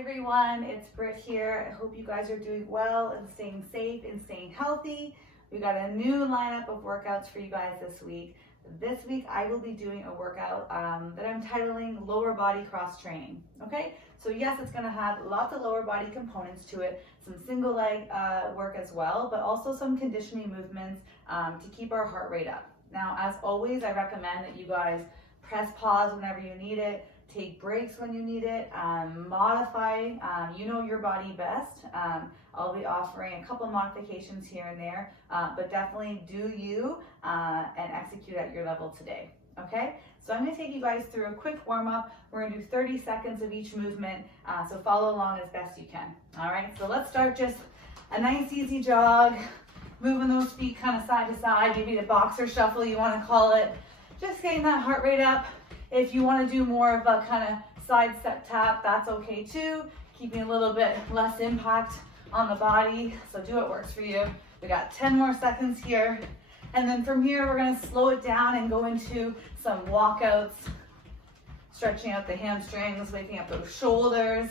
everyone, it's Britt here. I hope you guys are doing well and staying safe and staying healthy. We got a new lineup of workouts for you guys this week. This week I will be doing a workout that I'm titling Lower Body Cross Training. Okay, so yes, it's going to have lots of lower body components to it, some single leg work as well, but also some conditioning movements to keep our heart rate up. Now, as always, I recommend that you guys press pause whenever you need it. Take breaks when you need it, modify, you know your body best. I'll be offering a couple modifications here and there, but definitely do you and execute at your level today, okay? So I'm gonna take you guys through a quick warm up. We're gonna do 30 seconds of each movement, so follow along as best you can. All right, so let's start just a nice easy jog, moving those feet kind of side to side, maybe the boxer shuffle you wanna call it. Just getting that heart rate up. If you want to do more of a kind of side step tap, that's okay too. Keeping a little bit less impact on the body. So do what works for you. We got 10 more seconds here. And then from here, we're going to slow it down and go into some walkouts, stretching out the hamstrings, waking up those shoulders.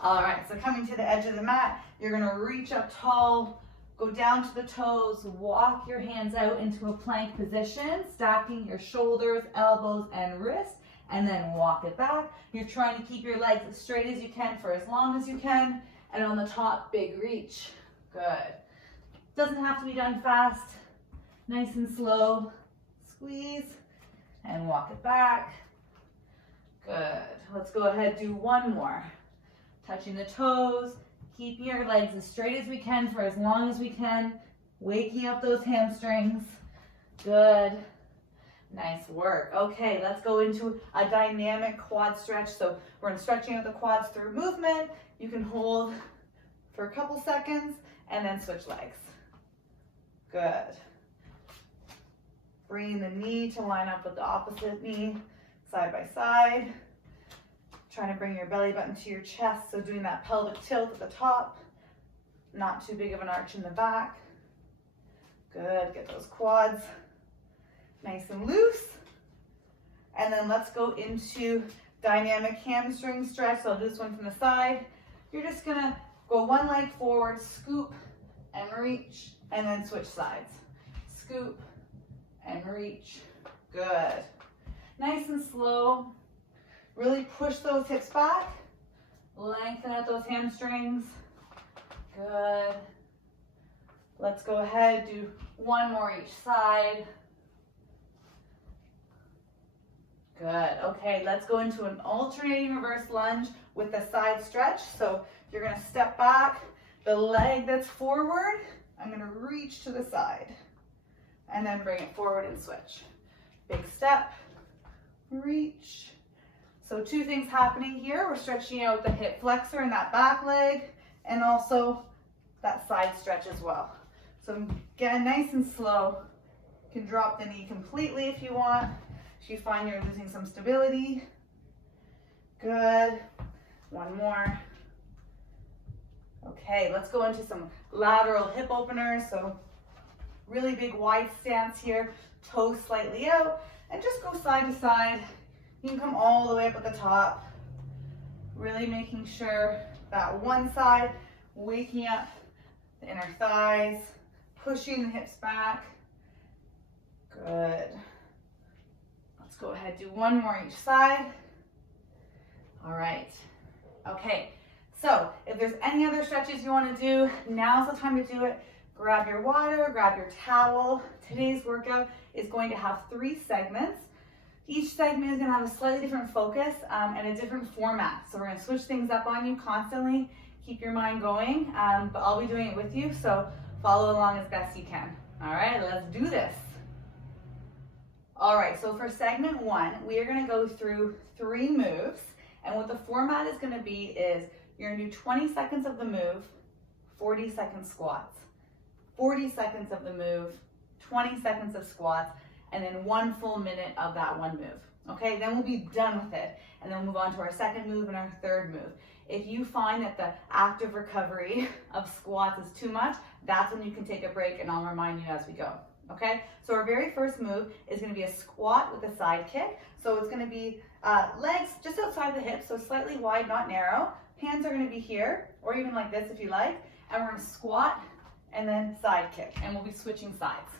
All right, so coming to the edge of the mat, you're going to reach up tall, go down to the toes, walk your hands out into a plank position, stacking your shoulders, elbows, and wrists, and then walk it back. You're trying to keep your legs as straight as you can for as long as you can, and on the top, big reach. Good. Doesn't have to be done fast. Nice and slow. Squeeze, and walk it back. Good. Let's go ahead, do one more. Touching the toes, keeping your legs as straight as we can for as long as we can, waking up those hamstrings. Good. Nice work. Okay, let's go into a dynamic quad stretch. So we're stretching out the quads through movement. You can hold for a couple seconds and then switch legs. Good. Bringing the knee to line up with the opposite knee, side by side. Trying to bring your belly button to your chest, so doing that pelvic tilt at the top, not too big of an arch in the back. Good, get those quads nice and loose. And then let's go into dynamic hamstring stretch. So I'll do this one from the side. You're just gonna go one leg forward, scoop and reach, and then switch sides. Scoop and reach. Good. Nice and slow. Really push those hips back, lengthen out those hamstrings. Good. Let's go ahead, do one more each side. Good. Okay, let's go into an alternating reverse lunge with the side stretch. So you're gonna step back, the leg that's forward, I'm gonna reach to the side and then bring it forward and switch. Big step, reach. So two things happening here. We're stretching out the hip flexor and that back leg, and also that side stretch as well. So again, nice and slow. You can drop the knee completely if you want. If you find you're losing some stability. Good. One more. Okay, let's go into some lateral hip openers. So really big wide stance here, toes slightly out, and just go side to side. You can come all the way up at the top, really making sure that one side, waking up the inner thighs, pushing the hips back. Good. Let's go ahead, do one more each side. All right. Okay, so if there's any other stretches you want to do, now's the time to do it. Grab your water, grab your towel. Today's workout is going to have 3 segments. Each segment is going to have a slightly different focus and a different format. So we're going to switch things up on you constantly. Keep your mind going, but I'll be doing it with you, so follow along as best you can. All right, let's do this. All right, so for segment 1, we are going to go through 3 moves. And what the format is going to be is you're going to do 20 seconds of the move, 40 seconds squats. 40 seconds of the move, 20 seconds of squats, and then 1 full minute of that one move. Okay, then we'll be done with it. And then we'll move on to our second move and our third move. If you find that the active recovery of squats is too much, that's when you can take a break and I'll remind you as we go. okay? So our very first move is gonna be a squat with a side kick. So it's gonna be legs just outside the hips, so slightly wide, not narrow. Hands are gonna be here, or even like this if you like. And we're gonna squat and then side kick, and we'll be switching sides.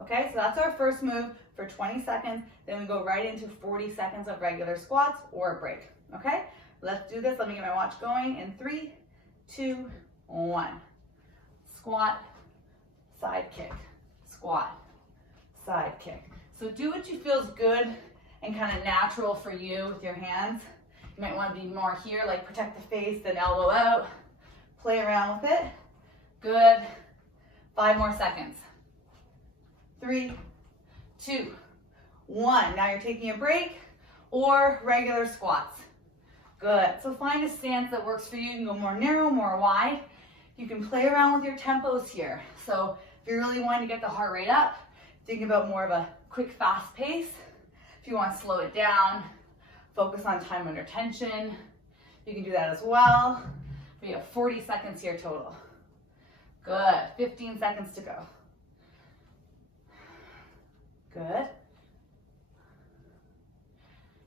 Okay, so that's our first move for 20 seconds. Then we go right into 40 seconds of regular squats or a break, okay? Let's do this. Let me get my watch going in 3, 2, 1. Squat, side kick, squat, side kick. So do what you feel is good and kind of natural for you with your hands. You might want to be more here, like protect the face, then elbow out. Play around with it. Good. 5 more seconds. 3, 2, 1. Now you're taking a break or regular squats. Good. So find a stance that works for you. You can go more narrow, more wide. You can play around with your tempos here. So if you're really wanting to get the heart rate up, think about more of a quick, fast pace. If you want to slow it down, focus on time under tension. You can do that as well. We have 40 seconds here total. Good. 15 seconds to go. Good.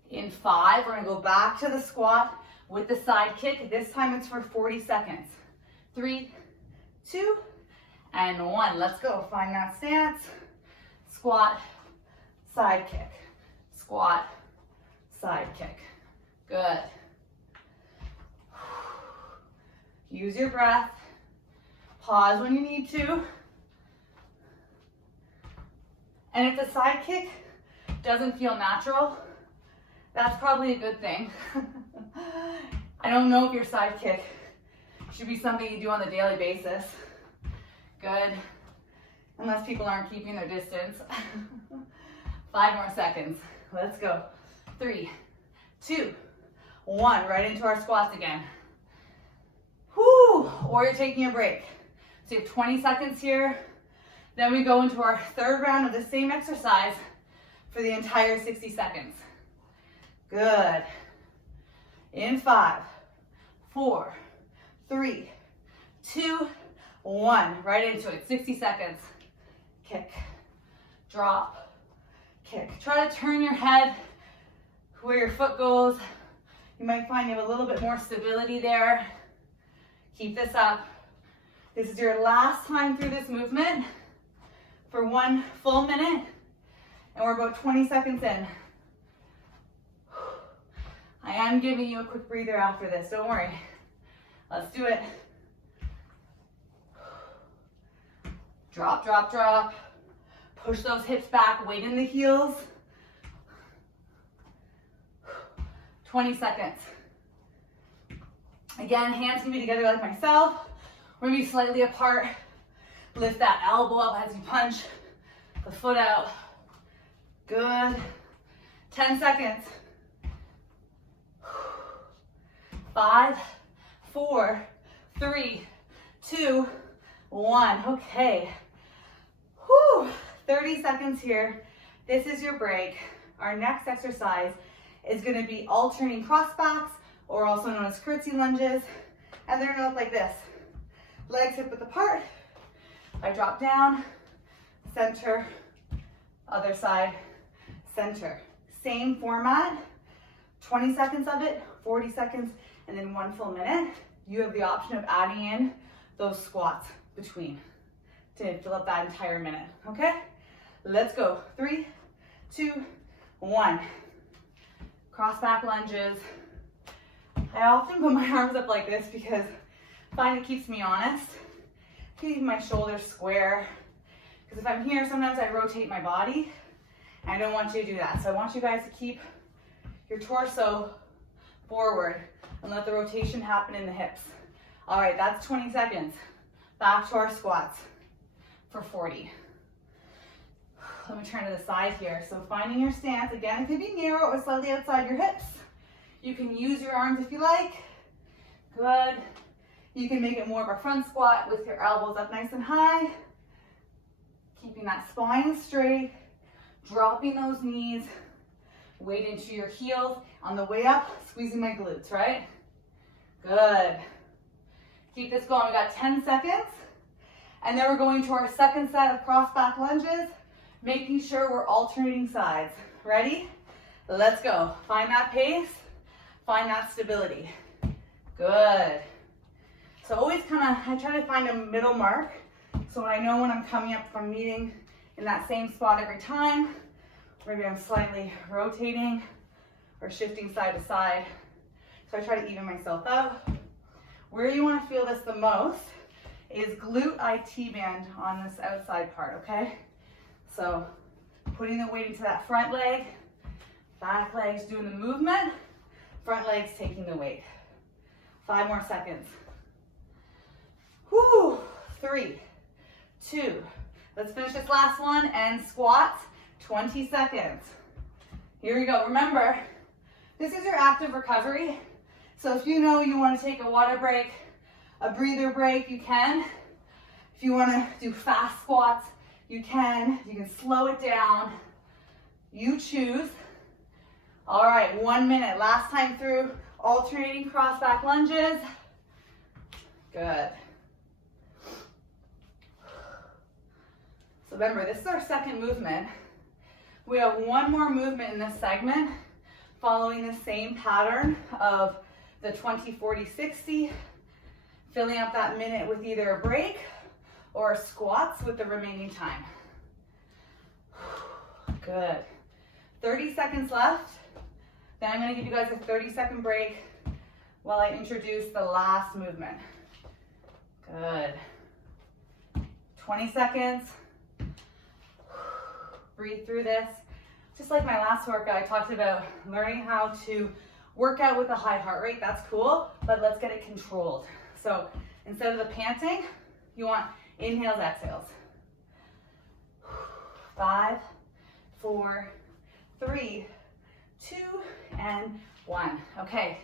In 5, we're going to go back to the squat with the side kick. This time it's for 40 seconds. 3, 2, and 1. Let's go. Find that stance. Squat, side kick. Squat, side kick. Good. Use your breath. Pause when you need to. And if the side kick doesn't feel natural, that's probably a good thing. I don't know if your side kick should be something you do on a daily basis. Good. Unless people aren't keeping their distance. 5 more seconds. Let's go. 3, 2, 1. Right into our squats again. Whoo! Or you're taking a break. So you have 20 seconds here. Then we go into our third round of the same exercise for the entire 60 seconds. Good. In 5, 4, 3, 2, 1. Right into it. 60 seconds. Kick. Drop. Kick. Try to turn your head where your foot goes. You might find you have a little bit more stability there. Keep this up. This is your last time through this movement for 1 full minute, and we're about 20 seconds in. I am giving you a quick breather after this, don't worry. Let's do it. Drop, drop, drop. Push those hips back, weight in the heels. 20 seconds. Again, hands can be together like myself. We're gonna be slightly apart. Lift that elbow up as you punch the foot out. Good. 10 seconds. 5, 4, 3, 2, 1. Okay. Whew. 30 seconds here. This is your break. Our next exercise is going to be alternating cross backs, or also known as curtsy lunges. And they're going to look like this. Legs hip width apart. I drop down, center, other side, center. Same format. 20 seconds of it, 40 seconds, and then 1 full minute. You have the option of adding in those squats between to fill up that entire minute, okay? Let's go. 3, 2, 1. Cross back lunges. I often put my arms up like this because I find it keeps me honest. Keep my shoulders square. Because if I'm here, sometimes I rotate my body. And I don't want you to do that. So I want you guys to keep your torso forward and let the rotation happen in the hips. All right, that's 20 seconds. Back to our squats for 40. Let me turn to the side here. So finding your stance, again, it could be narrow or slightly outside your hips. You can use your arms if you like. Good. You can make it more of a front squat with your elbows up nice and high. Keeping that spine straight, dropping those knees, weight into your heels. On the way up, squeezing my glutes, right? Good. Keep this going. We got 10 seconds. And then we're going to our second set of cross back lunges, making sure we're alternating sides. Ready? Let's go. Find that pace, find that stability. Good. So always I try to find a middle mark, so I know when I'm coming up from meeting in that same spot every time. Maybe I'm slightly rotating or shifting side to side. So I try to even myself out. Where you want to feel this the most is glute IT band on this outside part, okay? So putting the weight into that front leg, back leg's doing the movement, front leg's taking the weight. 5 more seconds. Whew, 3, 2. Let's finish this last one and squats, 20 seconds. Here we go. Remember, this is your active recovery. So if you know you want to take a water break, a breather break, you can. If you want to do fast squats, you can. You can slow it down. You choose. All right, 1 minute. Last time through, alternating cross back lunges. Good. So remember, this is our second movement. We have one more movement in this segment, following the same pattern of the 20, 40, 60, filling up that minute with either a break or squats with the remaining time. Good. 30 seconds left. Then I'm going to give you guys a 30-second break while I introduce the last movement. Good. 20 seconds. Breathe through this. Just like my last workout, I talked about learning how to work out with a high heart rate. That's cool, but let's get it controlled. So instead of the panting, you want inhales, exhales. 5, 4, 3, 2, and 1. Okay,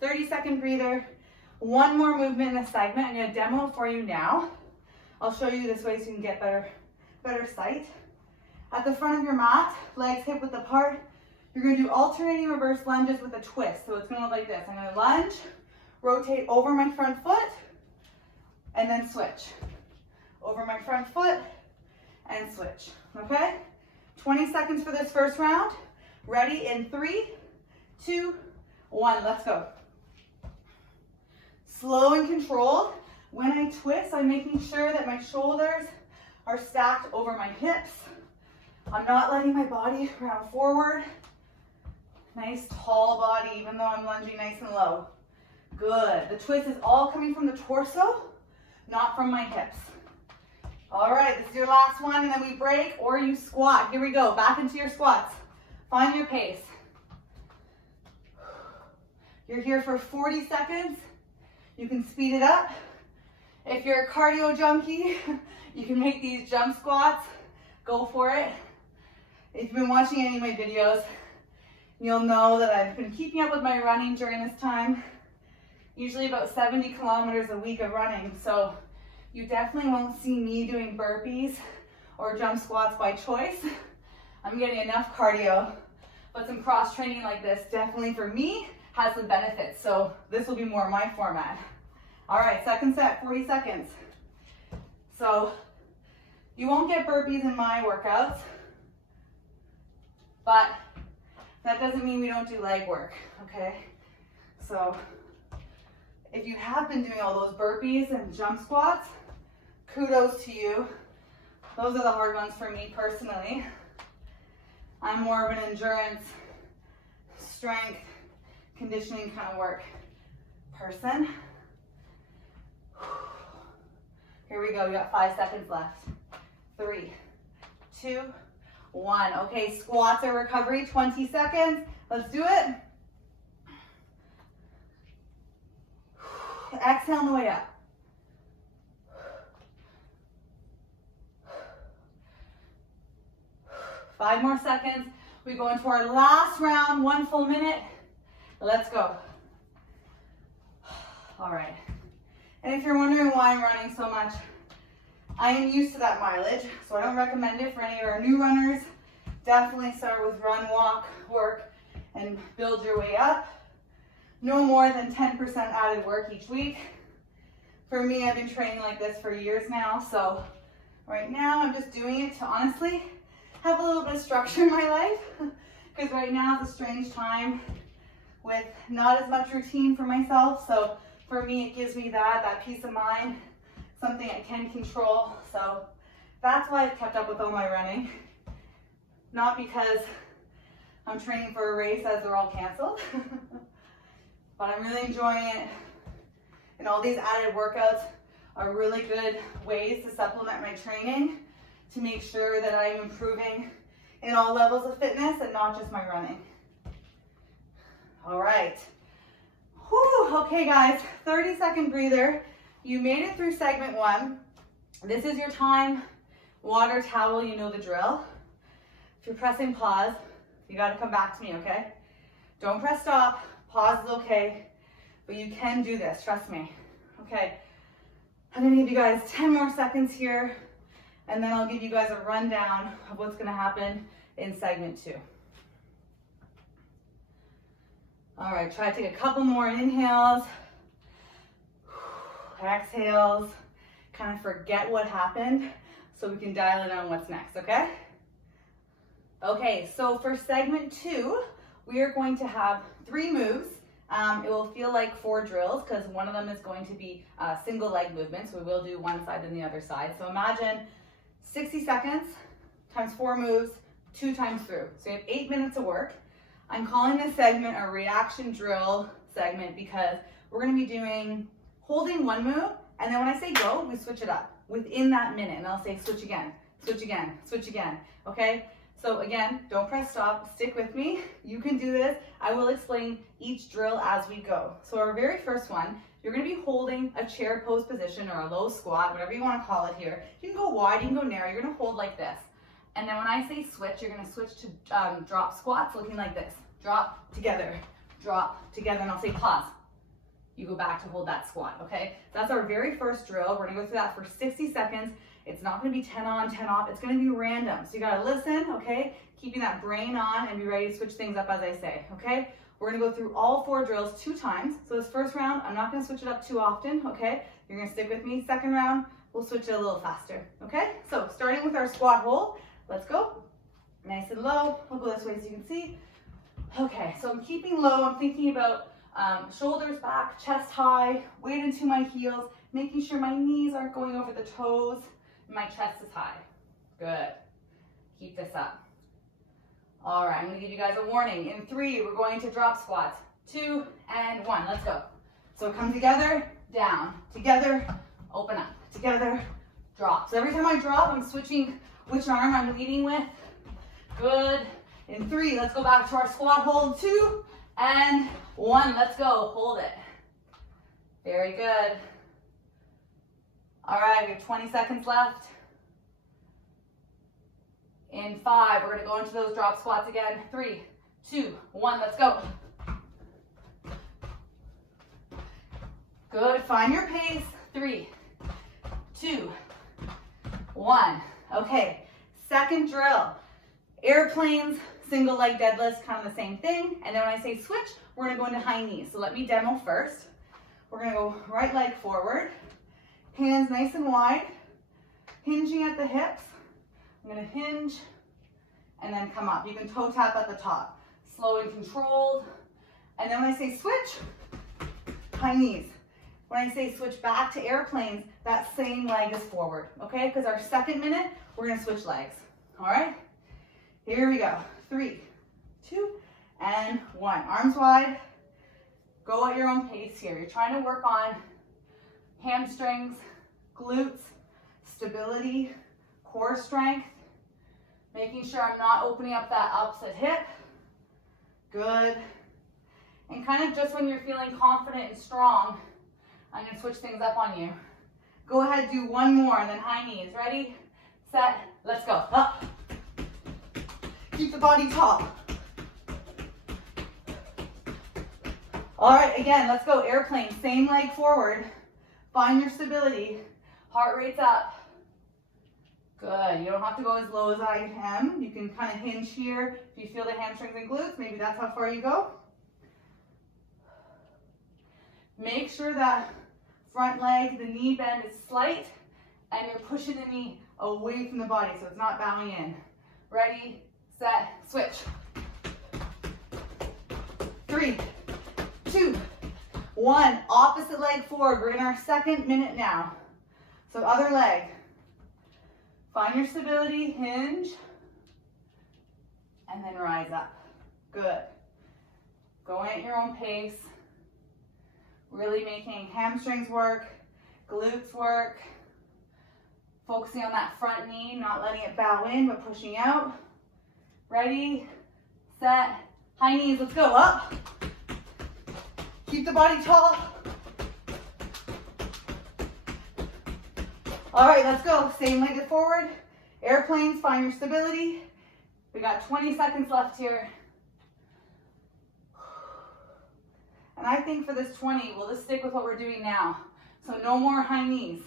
30-second breather. One more movement in this segment. I'm going to demo it for you now. I'll show you this way so you can get better sight. At the front of your mat, legs hip width apart, you're going to do alternating reverse lunges with a twist. So it's going to look like this. I'm going to lunge, rotate over my front foot, and then switch. Over my front foot, and switch. Okay? 20 seconds for this first round. Ready in 3, 2, 1. Let's go. Slow and controlled. When I twist, I'm making sure that my shoulders are stacked over my hips. I'm not letting my body round forward. Nice tall body, even though I'm lunging nice and low. Good. The twist is all coming from the torso, not from my hips. All right, this is your last one, and then we break or you squat. Here we go. Back into your squats. Find your pace. You're here for 40 seconds. You can speed it up. If you're a cardio junkie, you can make these jump squats. Go for it. If you've been watching any of my videos, you'll know that I've been keeping up with my running during this time. Usually about 70 kilometers a week of running. So you definitely won't see me doing burpees or jump squats by choice. I'm getting enough cardio, but some cross training like this definitely for me has some benefits. So this will be more my format. All right, second set, 40 seconds. So you won't get burpees in my workouts, but that doesn't mean we don't do leg work, okay? So if you have been doing all those burpees and jump squats, kudos to you. Those are the hard ones for me personally. I'm more of an endurance, strength, conditioning kind of work person. Here we go, you got 5 seconds left. 3, 2, 1. Okay, squats or recovery, 20 seconds. Let's do it. Exhale on the way up. Five more seconds. We go into our last round, 1 full minute. Let's go. All right. And if you're wondering why I'm running so much, I am used to that mileage, so I don't recommend it for any of our new runners. Definitely start with run, walk, work, and build your way up. No more than 10% added work each week. For me, I've been training like this for years now, so right now I'm just doing it to honestly have a little bit of structure in my life, because right now it's a strange time with not as much routine for myself. So for me, it gives me that peace of mind, something I can control. So that's why I've kept up with all my running. Not because I'm training for a race as they're all canceled, but I'm really enjoying it. And all these added workouts are really good ways to supplement my training to make sure that I'm improving in all levels of fitness and not just my running. All right. Whew. Okay, guys, 30-second breather. You made it through segment 1. This is your time. Water, towel, you know the drill. If you're pressing pause, you got to come back to me, okay? Don't press stop. Pause is okay, but you can do this, trust me. Okay, I'm gonna give you guys 10 more seconds here, and then I'll give you guys a rundown of what's gonna happen in segment 2. All right, try to take a couple more inhales, exhales, kind of forget what happened so we can dial in on what's next, okay? Okay, so for segment 2, we are going to have 3 moves. It will feel like 4 drills because one of them is going to be single leg movements. We will do one side and the other side. So imagine 60 seconds times 4 moves, 2 times through. So you have 8 minutes of work. I'm calling this segment a reaction drill segment because we're going to be holding one move, and then when I say go, we switch it up within that minute, and I'll say switch again, switch again, switch again, okay? So again, don't press stop, stick with me. You can do this. I will explain each drill as we go. So our very first one, you're gonna be holding a chair pose position or a low squat, whatever you wanna call it here. You can go wide, you can go narrow, you're gonna hold like this. And then when I say switch, you're gonna switch to drop squats looking like this. Drop, together, and I'll say pause. You go back to hold that squat, okay? That's our very first drill. We're gonna go through that for 60 seconds. It's not gonna be 10 on, 10 off. It's gonna be random. So you gotta listen, okay? Keeping that brain on and be ready to switch things up as I say, okay? We're gonna go through all 4 drills 2 times. So this first round, I'm not gonna switch it up too often, okay? You're gonna stick with me. Second round, we'll switch it a little faster, okay? So starting with our squat hold, let's go. Nice and low. I'll go this way so you can see. Okay, so I'm keeping low. I'm thinking about shoulders back, chest high, weight into my heels, making sure my knees aren't going over the toes. My chest is high. Good. Keep this up. All right, I'm gonna give you guys a warning. In 3, we're going to drop squats. 2 and 1, let's go. So come together, down, together, open up, together, drop. So every time I drop, I'm switching which arm I'm leading with. Good. In 3, let's go back to our squat hold. 2 and 1, let's go, hold it. Very good. All right, we have 20 seconds left. In 5, we're gonna go into those drop squats again. 3, 2, 1, let's go. Good, find your pace. 3, 2, 1. Okay, second drill. Airplanes, single leg deadlifts, kind of the same thing. And then when I say switch, we're gonna go into high knees. So let me demo first. We're gonna go right leg forward. Hands nice and wide, hinging at the hips. I'm gonna hinge and then come up. You can toe tap at the top. Slow and controlled. And then when I say switch, high knees. When I say switch back to airplanes, that same leg is forward, okay? Because our second minute, we're gonna switch legs, all right? Here we go. 3, 2, and 1. Arms wide. Go at your own pace here. You're trying to work on hamstrings, glutes, stability, core strength, making sure I'm not opening up that opposite hip. Good. And kind of just when you're feeling confident and strong, I'm gonna switch things up on you. Go ahead, do 1 more, and then high knees. Ready, set, let's go. Up. Keep the body tall. All right, again, let's go. Airplane, same leg forward. Find your stability. Heart rate's up. Good. You don't have to go as low as I am. You can kind of hinge here. If you feel the hamstrings and glutes, maybe that's how far you go. Make sure that front leg, the knee bend is slight, and you're pushing the knee away from the body, so it's not bowing in. Ready, set, switch. 3, 2, 1. Opposite leg forward. We're in our second minute now. So other leg. Find your stability, hinge, and then rise up. Good. Going at your own pace. Really making hamstrings work, glutes work. Focusing on that front knee, not letting it bow in, but pushing out. Ready, set, high knees, let's go, up. Keep the body tall. All right, let's go. Same leg forward. Airplanes, find your stability. We got 20 seconds left here. And I think for this 20, we'll just stick with what we're doing now. So no more high knees.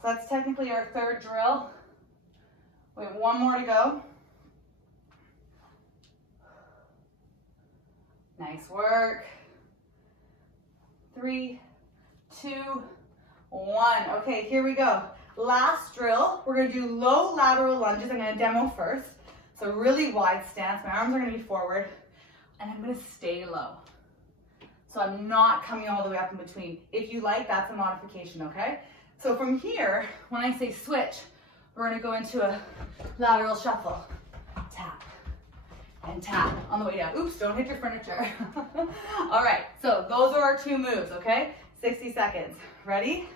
So that's technically our third drill. We have one more to go. Nice work. 3, 2, 1. Okay, here we go. Last drill, we're gonna do low lateral lunges. I'm gonna demo first. So really wide stance, my arms are gonna be forward, and I'm gonna stay low. So I'm not coming all the way up in between. If you like, that's a modification, okay? So from here, when I say switch, we're gonna go into a lateral shuffle. Tap and tap on the way down. Oops, don't hit your furniture. All right, so those are our 2 moves, okay? 60 seconds. Ready,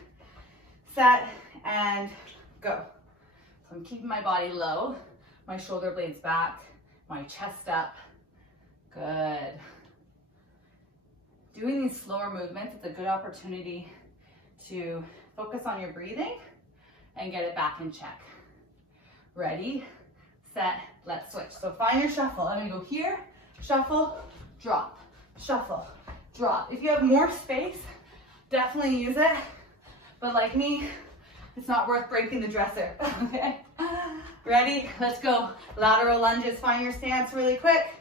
set, and go. So I'm keeping my body low, my shoulder blades back, my chest up. Good. Doing these slower movements, it's a good opportunity to focus on your breathing and get it back in check. Ready, set, let's switch. So find your shuffle. I'm gonna go here, shuffle, drop, shuffle, drop. If you have more space, definitely use it. But like me, it's not worth breaking the dresser, okay? Ready, let's go. Lateral lunges, find your stance really quick.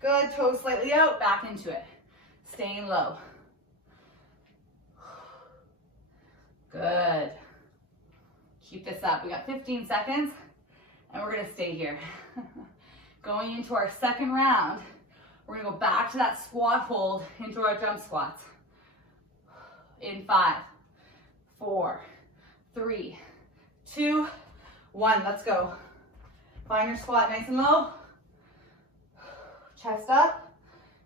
Good, toes slightly out, back into it. Staying low. Good. Keep this up. We got 15 seconds and we're gonna stay here. Going into our second round, we're gonna go back to that squat hold into our jump squats. In 5, 4, 3, 2, 1, let's go. Find your squat nice and low. Chest up.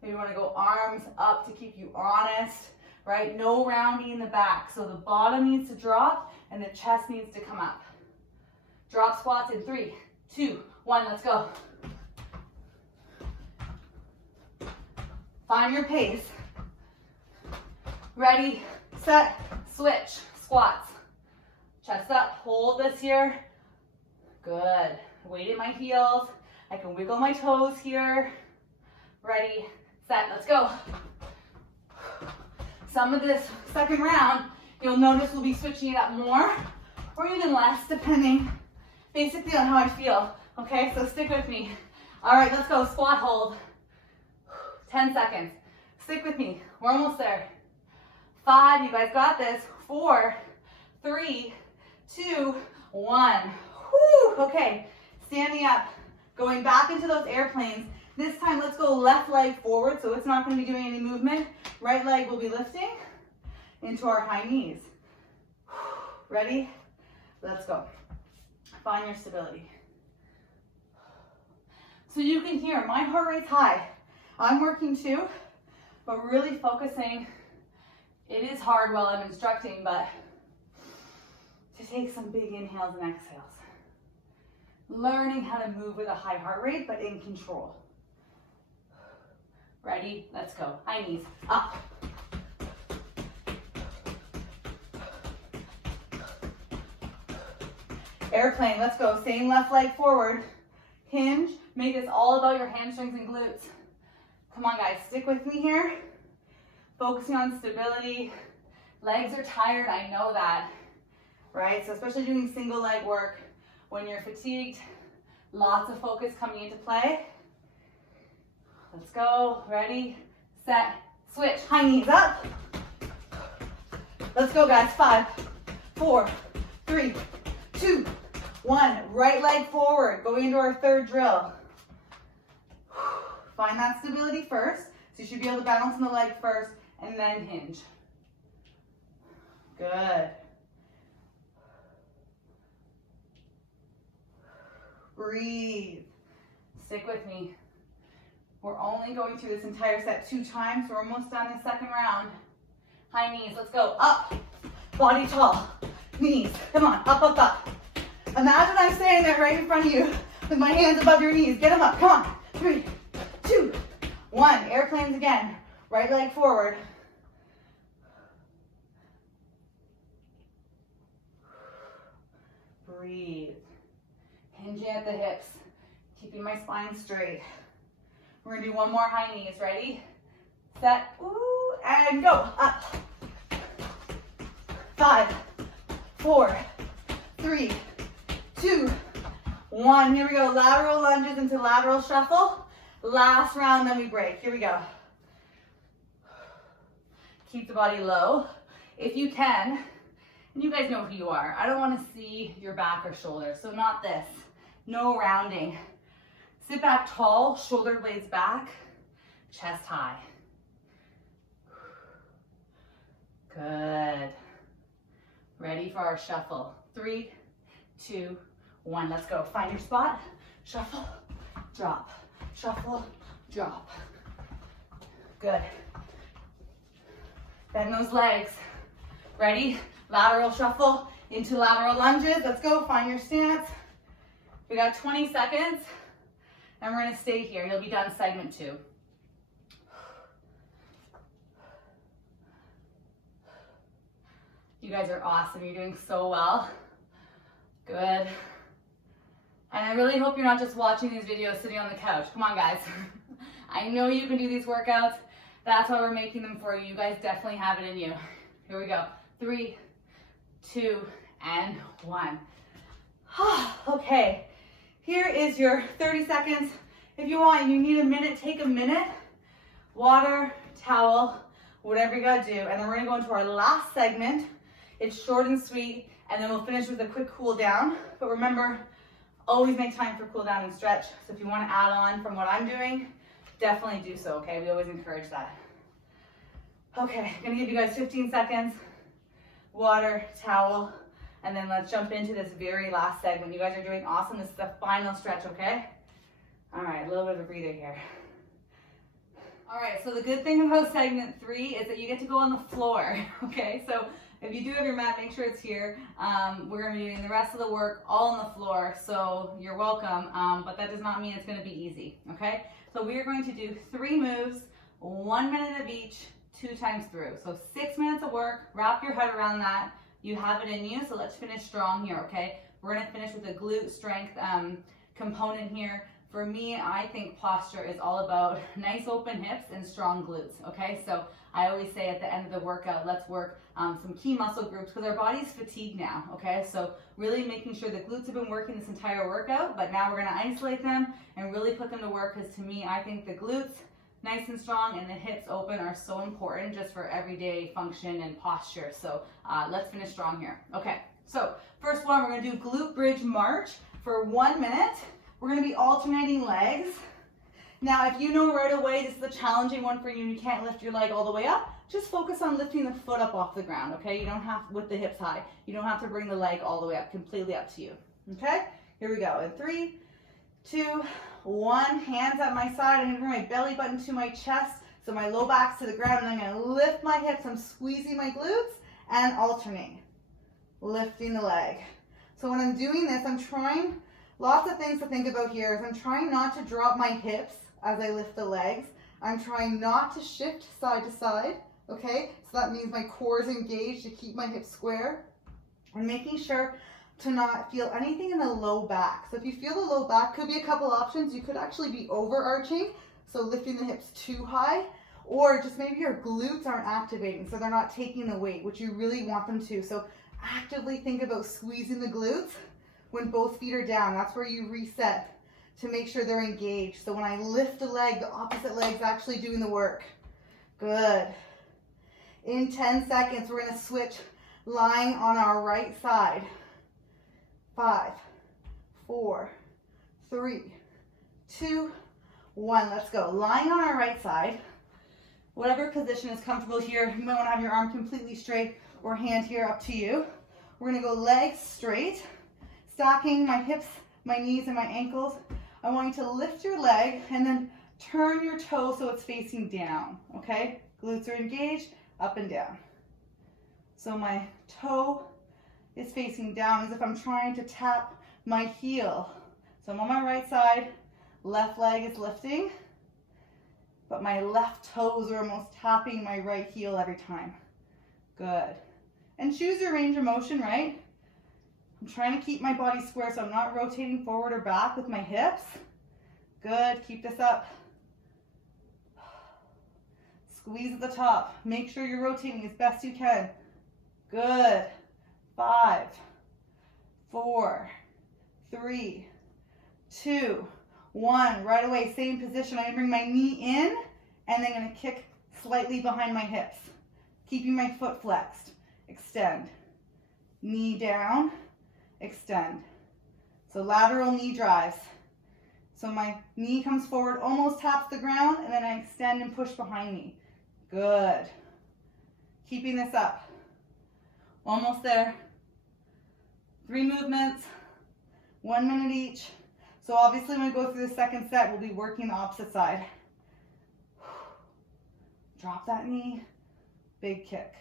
Maybe you wanna go arms up to keep you honest, right? No rounding in the back. So the bottom needs to drop and the chest needs to come up. Drop squats in 3, 2, 1, let's go. Find your pace. Ready, set, switch, squats. Chest up, hold this here. Good. Weight in my heels. I can wiggle my toes here. Ready, set, let's go. Some of this second round, you'll notice we'll be switching it up more or even less, depending basically on how I feel. Okay, so stick with me. All right, let's go, squat hold. 10 seconds. Stick with me, we're almost there. 5, you guys got this. 4, 3, 2, 1. Whew, okay, standing up, going back into those airplanes. This time, let's go left leg forward, so it's not gonna be doing any movement. Right leg will be lifting into our high knees. Ready? Let's go. Find your stability. So you can hear my heart rate's high. I'm working too, but really focusing. It is hard while I'm instructing, but to take some big inhales and exhales. Learning how to move with a high heart rate, but in control. Ready? Let's go. High knees, up. Airplane, let's go. Same left leg forward. Hinge. Make this all about your hamstrings and glutes. Come on, guys. Stick with me here. Focusing on stability. Legs are tired. I know that. Right? So especially doing single leg work when you're fatigued. Lots of focus coming into play. Let's go. Ready, set, switch. High knees up. Let's go, guys. 5, 4, 3, 2, 1. Right leg forward, going into our third drill. Find that stability first. So you should be able to balance on the leg first and then hinge. Good. Breathe. Stick with me. We're only going through this entire set 2 times. So we're almost done the second round. High knees. Let's go. Up. Body tall. Knees. Come on. Up, up, up. Imagine I'm standing there right in front of you with my hands above your knees. Get them up. Come on. 3, 2, 1. Airplanes again. Right leg forward. Breathe. Hinging at the hips. Keeping my spine straight. We're going to do one more high knees. Ready? Set. Ooh, and go. Up. 5, 4, 3, 2, 1. Here we go. Lateral lunges into lateral shuffle. Last round, then we break. Here we go. Keep the body low. If you can, and you guys know who you are, I don't want to see your back or shoulders, so not this. No rounding. Sit back tall, shoulder blades back, chest high. Good. Ready for our shuffle. 3, 2, 1. Let's go. Find your spot. Shuffle, drop. Shuffle, drop. Good. Bend those legs. Ready? Lateral shuffle into lateral lunges. Let's go. Find your stance. We got 20 seconds. And we're going to stay here. You'll be done segment 2. You guys are awesome. You're doing so well. Good. And I really hope you're not just watching these videos sitting on the couch. Come on, guys. I know you can do these workouts. That's why we're making them for you. You guys definitely have it in you. Here we go. 3, 2, and 1. Okay. Here is your 30 seconds. If you want, you need a minute, take a minute. Water, towel, whatever you gotta do. And then we're gonna go into our last segment. It's short and sweet, and then we'll finish with a quick cool down. But remember, always make time for cool down and stretch. So if you wanna add on from what I'm doing, definitely do so, okay? We always encourage that. Okay, I'm gonna give you guys 15 seconds. Water, towel, and then let's jump into this very last segment. You guys are doing awesome. This is the final stretch, okay? All right, a little bit of a breather here. All right, so the good thing about segment 3 is that you get to go on the floor, okay? So if you do have your mat, make sure it's here. We're gonna be doing the rest of the work all on the floor, so you're welcome, but that does not mean it's gonna be easy, okay? So we are going to do 3 moves, 1 minute of each, 2 times through. So 6 minutes of work, wrap your head around that. You have it in you, so let's finish strong here, okay? We're gonna finish with a glute strength component here. For me, I think posture is all about nice open hips and strong glutes, okay? So I always say at the end of the workout, let's work some key muscle groups because our body's fatigued now, okay? So really making sure the glutes have been working this entire workout, but now we're gonna isolate them and really put them to work because to me, I think the glutes, nice and strong, and the hips open are so important just for everyday function and posture. So let's finish strong here. Okay, so first one, we're gonna do glute bridge march for 1 minute. We're gonna be alternating legs. Now, if you know right away this is a challenging one for you and you can't lift your leg all the way up, just focus on lifting the foot up off the ground, okay? You don't have, with the hips high, you don't have to bring the leg all the way up, completely up to you, okay? Here we go, in 3, 2, 1, hands at my side. I'm gonna bring my belly button to my chest, so my low back's to the ground, and I'm gonna lift my hips. I'm squeezing my glutes and alternate, lifting the leg. So when I'm doing this, I'm trying, lots of things to think about here is I'm trying not to drop my hips as I lift the legs. I'm trying not to shift side to side, okay? So that means my core is engaged to keep my hips square, and making sure to not feel anything in the low back. So if you feel the low back, could be a couple options. You could actually be overarching, so lifting the hips too high, or just maybe your glutes aren't activating, so they're not taking the weight, which you really want them to. So actively think about squeezing the glutes when both feet are down. That's where you reset to make sure they're engaged. So when I lift the leg, the opposite leg's actually doing the work. Good. In 10 seconds, we're gonna switch lying on our right side. 5, 4, 3, 2, 1. Let's go. Lying on our right side. Whatever position is comfortable here. You might want to have your arm completely straight or hand here, up to you. We're going to go legs straight, stacking my hips, my knees, and my ankles. I want you to lift your leg and then turn your toe so it's facing down, okay? Glutes are engaged, up and down. So my toe is facing down as if I'm trying to tap my heel. So I'm on my right side, left leg is lifting, but my left toes are almost tapping my right heel every time. Good. And choose your range of motion, right? I'm trying to keep my body square so I'm not rotating forward or back with my hips. Good, keep this up. Squeeze at the top. Make sure you're rotating as best you can. Good. 5, 4, 3, 2, 1. Right away, same position. I'm gonna bring my knee in and then gonna kick slightly behind my hips. Keeping my foot flexed. Extend. Knee down, extend. So lateral knee drives. So my knee comes forward, almost taps the ground, and then I extend and push behind me. Good. Keeping this up. Almost there. 3 movements, 1 minute each. So obviously when we go through the second set, we'll be working the opposite side. Drop that knee, big kick.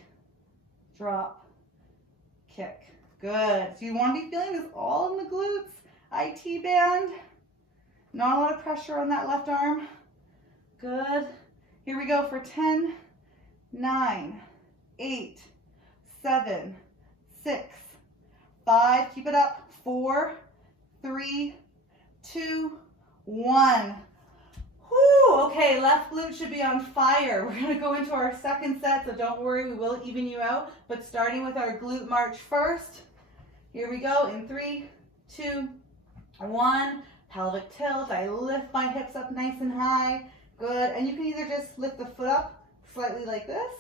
Drop, kick. Good. So you want to be feeling this all in the glutes. IT band. Not a lot of pressure on that left arm. Good. Here we go for 10, 9, 8, 7, 6, 5. Keep it up. 4, 3, 2, 1. Whew, okay, left glute should be on fire. We're gonna go into our second set, so don't worry, we will even you out. But starting with our glute march first. Here we go in 3, 2, 1. Pelvic tilt. I lift my hips up nice and high. Good. And you can either just lift the foot up slightly like this,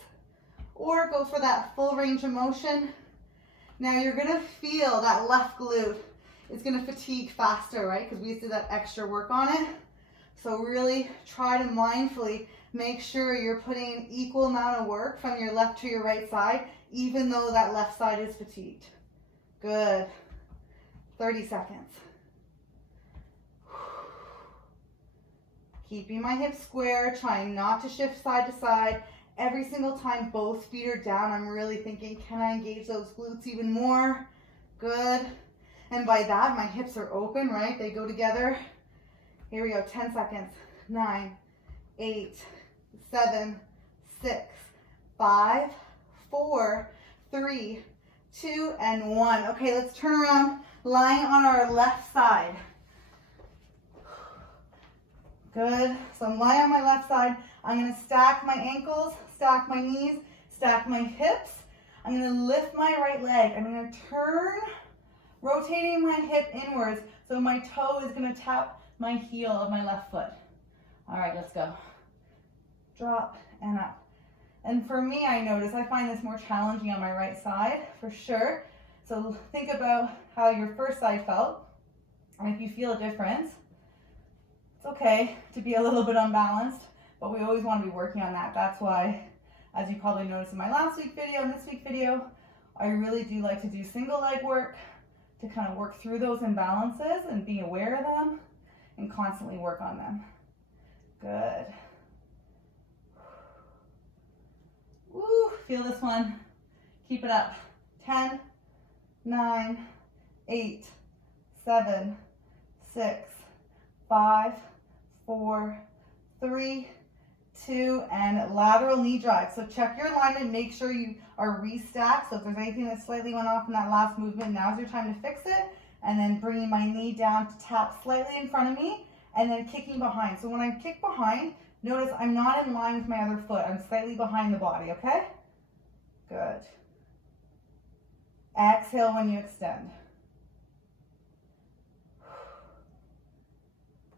or go for that full range of motion. Now you're gonna feel that left glute is gonna fatigue faster, right? Because we did that extra work on it. So really try to mindfully make sure you're putting an equal amount of work from your left to your right side, even though that left side is fatigued. Good. 30 seconds. Keeping my hips square, trying not to shift side to side. Every single time both feet are down, I'm really thinking, can I engage those glutes even more? Good. And by that, my hips are open, right? They go together. Here we go, 10 seconds. 9, 8, 7, 6, 5, 4, 3, 2, and 1. Okay, let's turn around, lying on our left side. Good. So I'm lying on my left side. I'm going to stack my ankles, stack my knees, stack my hips. I'm going to lift my right leg. I'm going to turn, rotating my hip inwards so my toe is going to tap my heel of my left foot. All right, let's go. Drop and up. And for me, I notice I find this more challenging on my right side for sure. So think about how your first side felt. And if you feel a difference, it's okay to be a little bit unbalanced, but we always want to be working on that. That's why, as you probably noticed in my last week video and this week video, I really do like to do single leg work to kind of work through those imbalances and be aware of them and constantly work on them. Good. Woo, feel this one. Keep it up. 10, 9, 8, 7, 6, 5, 4, 3, 2, and lateral knee drive. So check your alignment, make sure you are restacked. So if there's anything that slightly went off in that last movement, now's your time to fix it. And then bringing my knee down to tap slightly in front of me, and then kicking behind. So when I kick behind, notice I'm not in line with my other foot. I'm slightly behind the body, okay? Good. Exhale when you extend.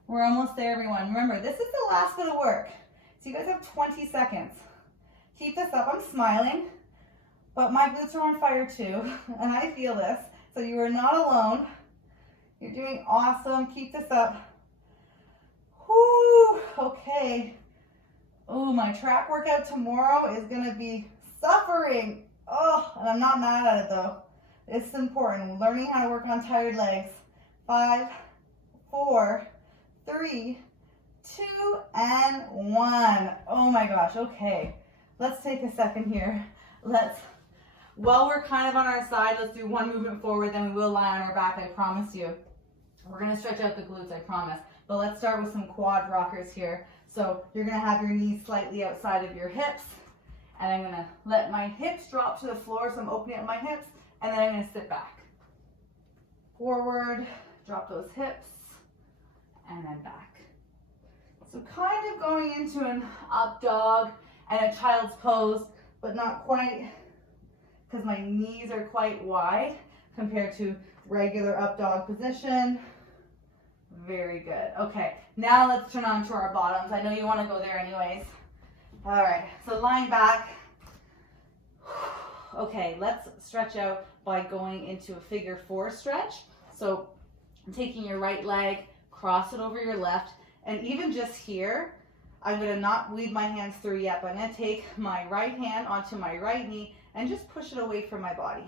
We're almost there, everyone. Remember, this is the last bit of work. So you guys have 20 seconds. Keep this up. I'm smiling, but my glutes are on fire too, and I feel this. So you are not alone. You're doing awesome. Keep this up. Whoo, okay. Oh, my track workout tomorrow is gonna be suffering. Oh, and I'm not mad at it though. It's important. Learning how to work on tired legs. 5, 4, 3, 2, and 1. Oh my gosh, okay. Let's take a second here. While we're kind of on our side, let's do one movement forward, then we will lie on our back, I promise you. We're gonna stretch out the glutes, I promise. But let's start with some quad rockers here. So you're gonna have your knees slightly outside of your hips, and I'm gonna let my hips drop to the floor, so I'm opening up my hips, and then I'm gonna sit back. Forward, drop those hips, and then back. So kind of going into an up dog and a child's pose, but not quite, because my knees are quite wide compared to regular up dog position. Very good. Okay, now let's turn on to our bottoms. I know you want to go there anyways. All right, so lying back. Okay, let's stretch out by going into a figure 4 stretch. So taking your right leg, cross it over your left, and even just here, I'm going to not weave my hands through yet, but I'm going to take my right hand onto my right knee and just push it away from my body.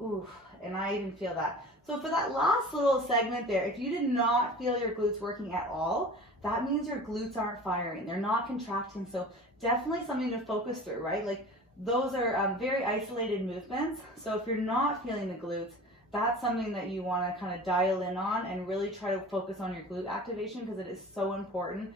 Ooh, and I even feel that. So for that last little segment there, if you did not feel your glutes working at all, that means your glutes aren't firing. They're not contracting. So definitely something to focus through, right? Like those are very isolated movements. So if you're not feeling the glutes, that's something that you want to kind of dial in on and really try to focus on your glute activation, because it is so important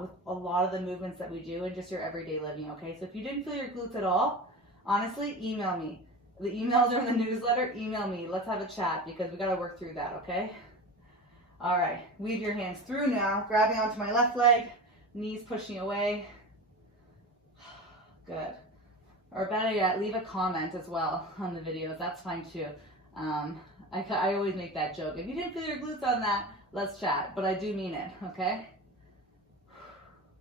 with a lot of the movements that we do and just your everyday living, okay? So if you didn't feel your glutes at all, honestly, email me. The emails are in the newsletter. Email me. Let's have a chat, because we got to work through that, okay? All right. Weave your hands through now. Grabbing onto my left leg. Knees pushing away. Good. Or better yet, leave a comment as well on the videos. That's fine too. I always make that joke. If you didn't feel your glutes on that, let's chat. But I do mean it, okay?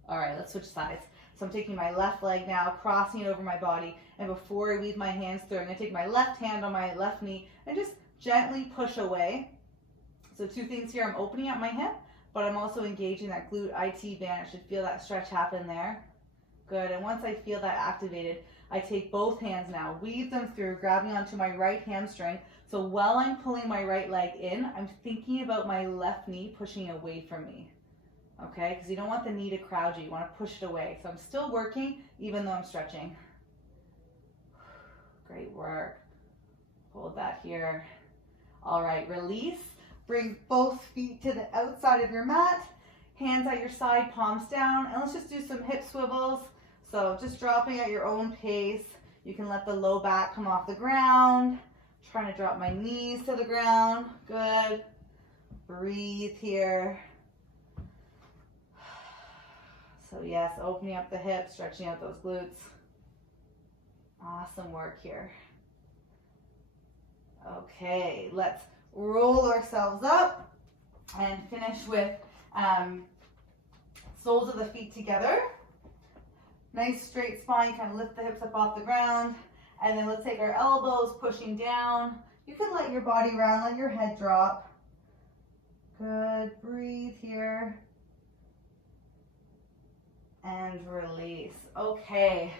All right, let's switch sides. So I'm taking my left leg now, crossing it over my body, and before I weave my hands through, I'm going to take my left hand on my left knee and just gently push away. So 2 things here, I'm opening up my hip, but I'm also engaging that glute IT band. I should feel that stretch happen there. Good, and once I feel that activated, I take both hands now, weave them through, grabbing onto my right hamstring. So while I'm pulling my right leg in, I'm thinking about my left knee pushing away from me. Okay, because you don't want the knee to crowd you. You want to push it away. So I'm still working even though I'm stretching. Great work. Hold that here. All right, release. Bring both feet to the outside of your mat. Hands at your side, palms down. And let's just do some hip swivels. So just dropping at your own pace. You can let the low back come off the ground. Trying to drop my knees to the ground. Good. Breathe here. So yes, opening up the hips, stretching out those glutes. Awesome work here. Okay, let's roll ourselves up and finish with soles of the feet together. Nice straight spine, kind of lift the hips up off the ground. And then let's take our elbows pushing down. You can let your body round, let your head drop. Good, breathe here. And release. Okay,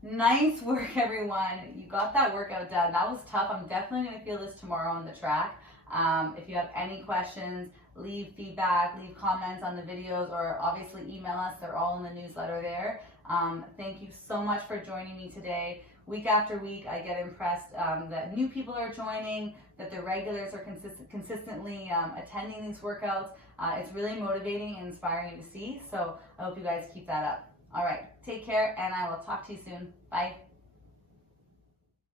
nice work everyone. You got that workout done. That was tough. I'm definitely going to feel this tomorrow on the track. If you have any questions, leave feedback, leave comments on the videos, or obviously email us. They're all in the newsletter there. Thank you so much for joining me today. Week after week, I get impressed that new people are joining, that the regulars are consistently attending these workouts. It's really motivating and inspiring to see. So I hope you guys keep that up. All right, take care, and I will talk to you soon. Bye.